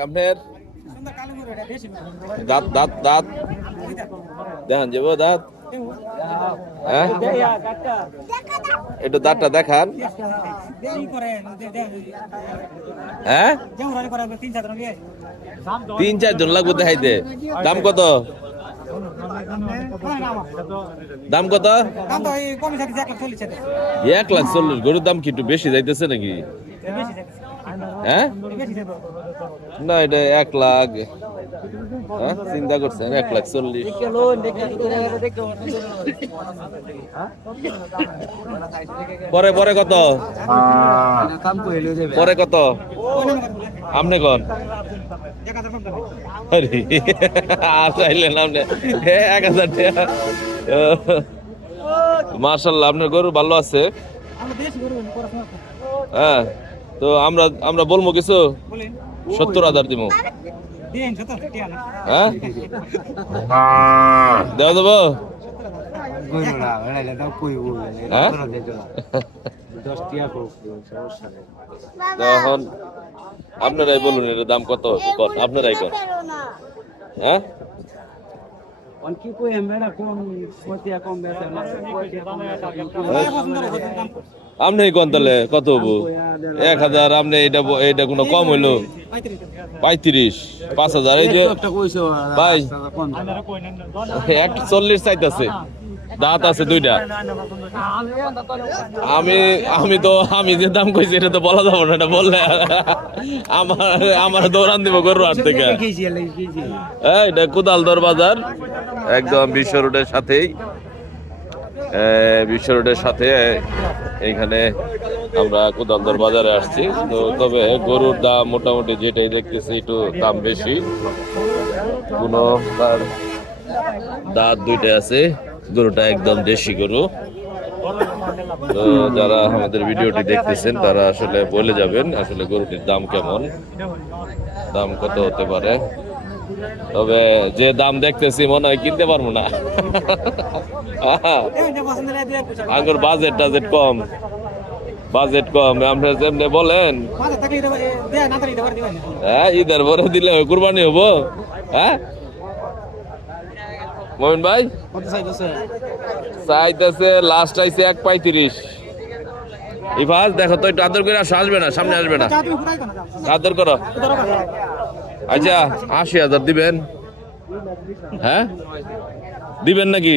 আপনার দাঁত দাঁত দাঁত দেখান যাবো দাঁত, হ্যাঁ একটু দাঁতটা দেখান। হ্যাঁ 3-4 জন লাগবে দেখাইতে। দাম কত? দাম কত? 1,40,000। গরুর দাম কি একটু বেশি যাইতেছে নাকি? হ্যাঁ না, এটা 1 লাখ। হ্যাঁ চিন্তা করছেন 1,40,000। পরে পরে কত? পরে কত আপনি কন? আর চাইলেন আপনি 1,000 টাকা। মাশাআল্লাহ আপনার গরু ভালো আছে। হ্যাঁ তো আমরা আমরা বলবো কিছু 70,000 দিব। হ্যাঁ দেওয়া দেবো। এখন আপনারাই বলুন এর দাম কত, আপনারাই কর। হ্যাঁ আপনি কোন তাহলে কত হবো? 1,000। আপনি এটা কোনো কম হইলো? 35, 5,000। এই যে ভাই 140 চাইতেছে, দাঁত আছে 2টা। আমি যে দাম কইছি এটা তো বলা যাবে না, এটা বললে আমার দৌড়ান দিব গরু হাট থেকে। এটা কোদালদর বাজার, একদম বিশ্ব রোডের সাথেই। বিশ্ব রোডের সাথে এইখানে আমরা কোদালদর বাজারে আসছি। তো তবে গরুর দাম মোটামুটি যেটাই দেখতেছি একটু দাম বেশি। কোনো তার দাঁত 2টা আছে, গরুটা একদম দেশি গরু। তো যারা আমাদের ভিডিওটি দেখতেছেন তারা আসলে বলে যাবেন আসলে গরুটির দাম কেমন, দাম কত হতে পারে। তবে যে দাম দেখতেছি মনে হয় কিনতে পারবো না। আঙ্গুর বাজেট কম, বাজেট কম। আপনার যেমনি বলেন হ্যাঁ ঈদের পরে দিলে কুরবানি হবো। হ্যাঁ মমিন ভাই চাইতেছে লাস্ট আইছে 1,35। ইফাজ দেখো তো একটু আদর করে আসবে না, সামনে আসবে না, আদর করো। আচ্ছা 80,000 দিবেন? হ্যাঁ দিবেন নাকি?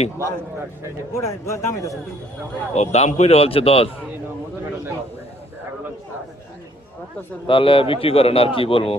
ও দাম কইরে বলছে 10। তাহলে বিক্রি করেন, আর কি বলবো।